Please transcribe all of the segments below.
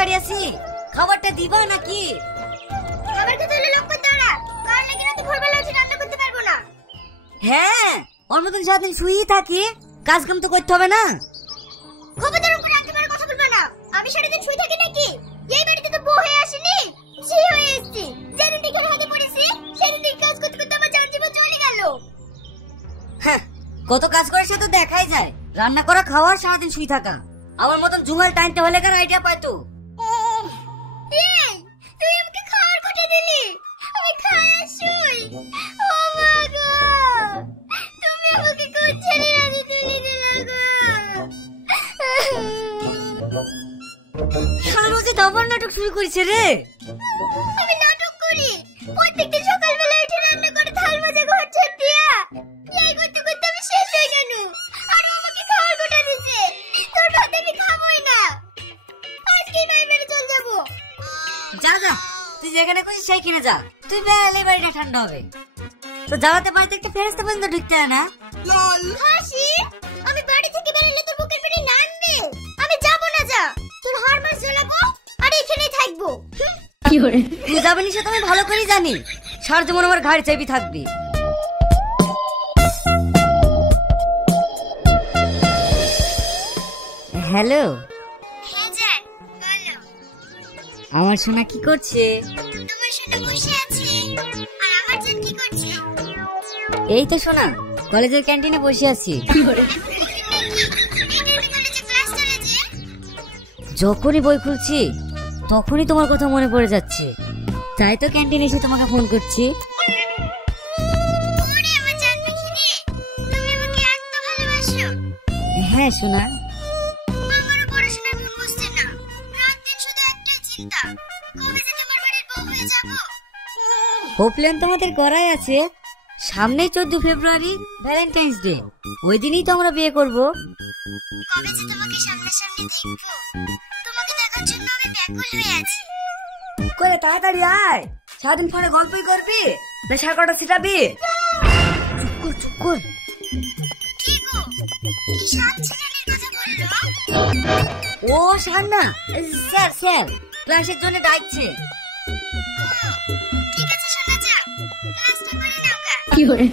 দাঁড়িয়ে আছি, খাবারটা দিবা নাকি? খাবার খেতে হলে লোক করতে হবে, কারণ নাকি রাতে ভোরবেলা উঠে রান্না করতে পারবো না। হ্যাঁ, অন্য দিন সারাদিন শুয়েই থাকি, কাজ কাম তো করতে হবে না। খবরদার উপরে একেবারে কথা বলবে না। আমি সারাদিন শুয়ে থাকি নাকি? এই বাড়িতে তো বউ হয়ে আসিনি, ঝি হয়ে এসেছি। যেদিন থেকে হাতে পড়েছি সেদিন থেকে কাজ করতে করতে আমার জীবন চলে গেল। হ্যাঁ, কত কাজ করে সে তো দেখাই যায়। রান্না করা, খাওয়া, সারাদিন শুয়ে থাকা। আমার মতন জুঙ্গাল টাইমটা হলে কার আইডিয়া পাই তো। এই, তুই আমাকে খাওয়ার কথা দিলি, আমি খাই আর শুই। ও মা গো, তুমি আমাকে কোন ছেলে রাজি তুলে দিলা গো? সারাদিন দাবার নাটক শুরু করেছে রে। আমি নাটক করি? প্রত্যেকদিন সকালবেলা উঠে রান্না করে থাল মাজা, ঘর ঝাড় দিয়া, এই করতে করতে আমি শেষ হয়ে গেল। আর ও আমাকে খাওয়ার কথা দিছে, তোর ভাত আমি খাবোই না। আজকেই মায়ের বাড়ি চল যাবো। যা যা, তুই যেখানে কইছিস সেইখানে যা। তুই বেড়ালে বাড়িটা ঠান্ডা হবে। তো যাওয়াতে বাড়িতে একটা ফেরেশতা পর্যন্ত ঢুকতে হয় না। হাসি, আমি বাড়ি থেকে বেরোলে তোর বুকের পেটে নামবে। আমি যাবো না, যা। তোর হাড় মাস জ্বালাবো আর এখানেই থাকবো। তুই যাবি না সেটা আমি ভালো করেই জানি। সারা জীবন আমার ঘাড় চেপে থাকবি। হ্যালো, হ্যাঁ জান, বলো। আমার সোনা কি করছে? তোমার সাথে বসে আছি। আর আমার জান কি করছে? এই তো সোনা, কলেজের ক্যান্টিনে বসে আছি। যখনই বই খুলছি তখনই তোমার কথা মনে পড়ে যাচ্ছে, তাই তো ক্যান্টিনে এসে তোমাকে ফোন করছি। হ্যাঁ সোনা, প্ল্যান তোমাদের করাই আছে। সামনেই 14 ফেব্রুয়ারি ভ্যালেন্টাইন্স ডে, ওই দিনই তো আমরা বিয়ে করব। কবে যে তোমাকে সামনাসামনি দেখবো, তোমাকে দেখার জন্য আমি ব্যাকুল হয়ে আছি। করে তাড়াতাড়ি আয়, সারাদিন ফোনে গল্পই করবি না সার কটা ছিটাবি? চুপ কর চুপ কর। কি গো, কি সাত ছেলের কথা বললো? ও সার না, স্যার স্যার ক্লাসের জন্য ডাকছে। ঠিক আছে শোনা যাও, ক্লাসটা করে নাও কা। কি করে?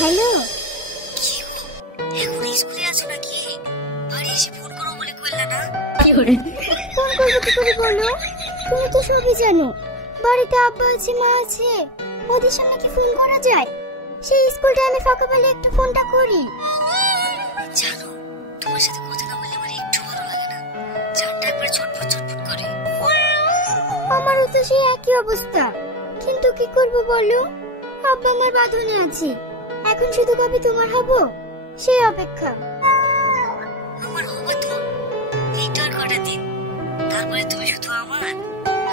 হ্যালো, এখন স্কুলে আছো নাকি? বাড়ি এসে ফোন করো বলে কইলা না? কি করে ফোন করবো? কি করে বলো? তুমি তো সবই জানো, বাড়িতে আব্বা আছে, মা আছে, ওদের সামনে কি ফোন করা যায়? সেই স্কুল টাইমে ফাঁকা পেলে একটু ফোনটা করি। জানো, তোমার সাথে কথা না বললে আমার একটু ভালো লাগে না। জানটা একবার ছটফট ছটফট করে। আমারও তো সেই একই অবস্থা, কিন্তু কি করব বলো? আব্বা আমার বাঁধনে আছে, এখন শুধু কবে তোমার হব সেই অপেক্ষা। আমার হবে তো, লিটার কটা দিন, তারপরে তুমি শুধু আমার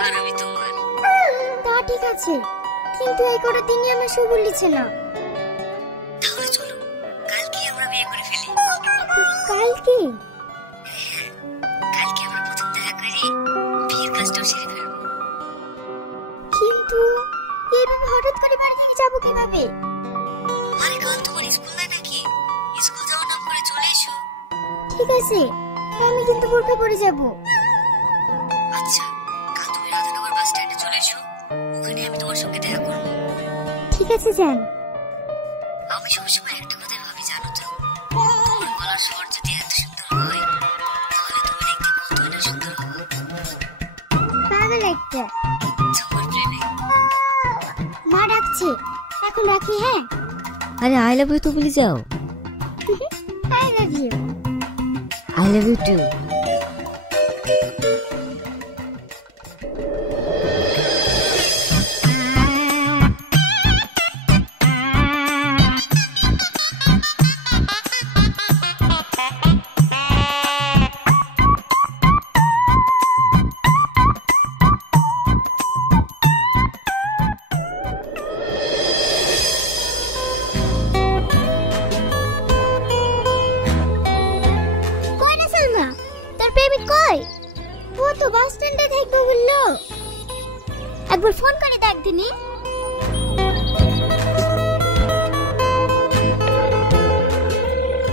আর আমি তোমার। তা ঠিক আছে, কিন্তু এই কটা দিনই আমার সবুর লিছে না। তাহলে চলো কালকে আমরা বিয়ে করে ফেলি। কালকে? কালকে আমরা প্রথম দেখা করি, বিয়ের কাজটাও সেরে ফেলবো। কিন্তু এইভাবে হঠাৎ করে বাড়ি থেকে যাবো কিভাবে? আরে কাল তোমার স্কুল নাই নাকি? স্কুল যাওয়ার নাম করে চলে এসো। ঠিক আছে, আমি কিন্তু বোরখা পরে যাব। আচ্ছা, কাল তুমি রাধানগর বাস স্ট্যান্ডে চলে এসো, ওখানে আমি তোমার সঙ্গে দেখা করবো। ঠিক আছে যান। আমি সবসময় একটা কথাই ভাবি জানো তো, তোমার গলার স্বর যদি এত সুন্দর হয় তাহলে তুমি দেখতে কতই না সুন্দর হবে। পাগল একটা। তোমার প্রেমে। মা ডাকছে, এখন রাখি। হ্যাঁ, আরে আই লাভ ইউ তো বলে যাও। I love you. I love you too. একবার ফোন করে দেখ দিনি।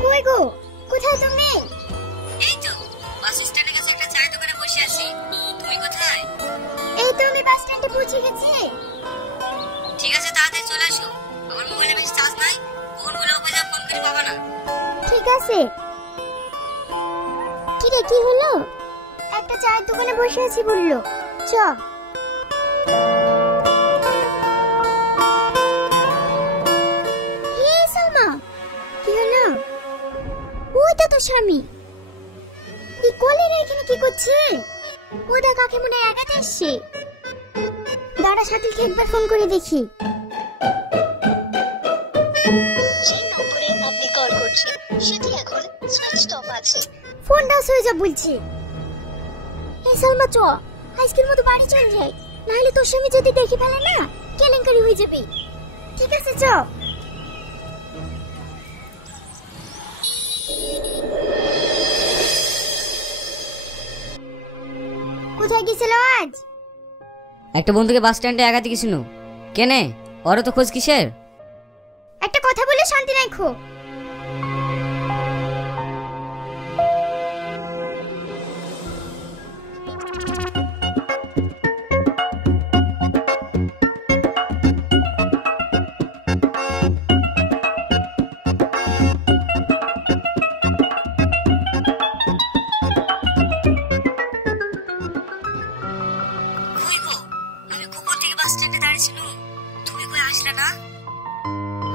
কই গো, কোথায় তুমি? এই তো বাস স্ট্যান্ডে কাছে একটা চায়ের দোকানে বসে আছি। তুমি কোথায়? এই তো আমি বাস স্ট্যান্ডে পৌঁছে গেছি। ঠিক আছে, তাড়াতাড়ি চলে আসো। আমার মোবাইলে বেশি চার্জ নাই, ফোনগুলো অফ হয়ে যাবে, ফোন করে পাবা না। ঠিক আছে। কি রে, কি হলো? একটা চায়ের দোকানে বসে আছি বললো, চ। হে সালমা, কি হলো? ওইটা তো স্বামী। এই কলের এখানে কি করছে? ওটা কাকে মনে হয় একাতে আসছে। দাঁড়া, শাকিলকে একবার ফোন করে দেখি। যে নম্বরে আপনি কল করছেন সেটি এখন সুইচ অফ আছে। ফোনটা সুইচ অফ বলছে। এই সালমা, চ আজকের মতো বাড়ি চল যাই, নাহলে তোর স্বামী যদি দেখে ফেলে না কেলেঙ্কারি হয়ে যাবে। ঠিক আছে, চ। কোথায় গেছিল আজ? একটা বন্ধুকে বাস স্ট্যান্ডে একা দিয়েছিল। কেনে ওরও তো খোঁজ কিসের? একটা কথা বলে শান্তি রাখো।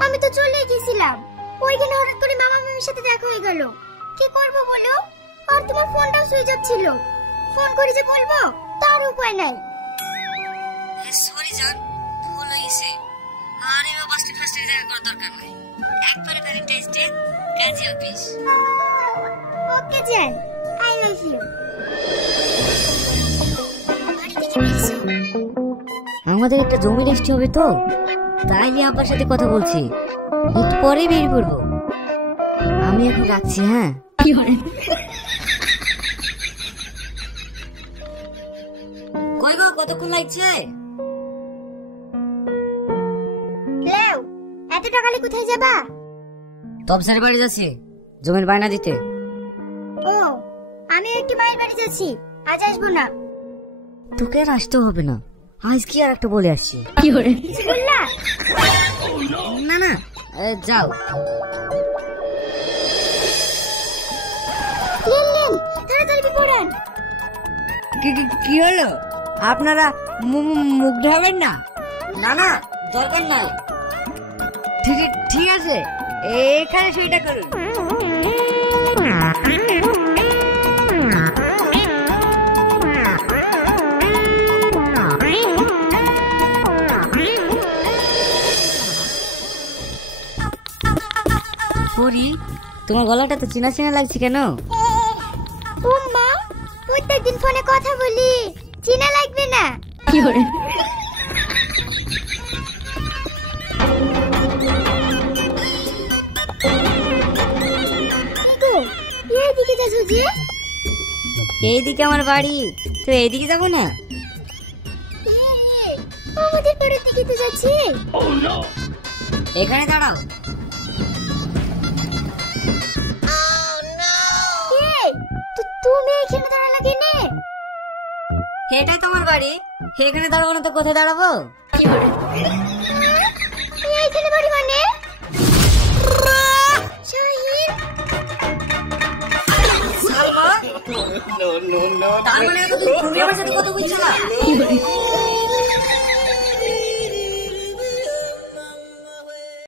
আমি তো চলে গেছিলাম, ওইখানে হঠাৎ করে মামা মামির সাথে দেখা হয়ে গেল। কি করবো বলো? আর তোমার ফোনটাও সুইচ অফ ছিল। ফোন করে যে বলবো তার উপায় নাই। সরি জান, ভুল হয়ে গেছে। আর এবার বাস স্ট্যান্ড ফাস্টে দেখা করার দরকার নাই। একবারে ভ্যালেন্টাইন্স ডে কাজী অফিস। ওকে জান, আই লাভ ইউ। আমাদের একটা জমি রেজিস্ট্রি হবে তো, তাই নিয়ে আব্বার সাথে কথা বলছি। একটু পরে বেরিয়ে পড়বো। আমি এখন রাখছি। হ্যাঁ, কি হয়? কই গো, কতক্ষণ লাগছে? লেও, এত টাকালে কোথায় যাবা? তবসার বাড়ি যাচ্ছি জমির বায়না দিতে। ও, আমি একটু মায়ের বাড়ি যাচ্ছি, আজ আসবো না। তোকে আর আসতে হবে না, আজ কি আর একটা বলে আসছি। কি করে কিছু বললা? না না, যাও। লেন তাড়াতাড়ি পড়ান। কি হলো? আপনারা মুখ ঢালেন না? না না, দরকার নাই। ঠিক আছে, এখানে সেইটা করুন। তোমার গলাটা তো চেনা চেনা লাগছে কেন? ও মা, প্রত্যেকদিন ফোনে কথা বলি, চেনা লাগবে না? কি করে? এইদিকে যাচ্ছ যে? এইদিকে আমার বাড়ি, তো এইদিকে যাবো না? আমাদের বাড়ির দিকে তো যাচ্ছি। এখানে দাঁড়াও। তুমি এখানে দাঁড়ালে কেন? এটাই তোমার বাড়ি, এখানে দাঁড়াবো না তো কোথায় দাঁড়াবো? এইখানে বাড়ি মানে? শাহিন, সালমা, তার মানে তুমি আমার সাথে কথা বলছো না?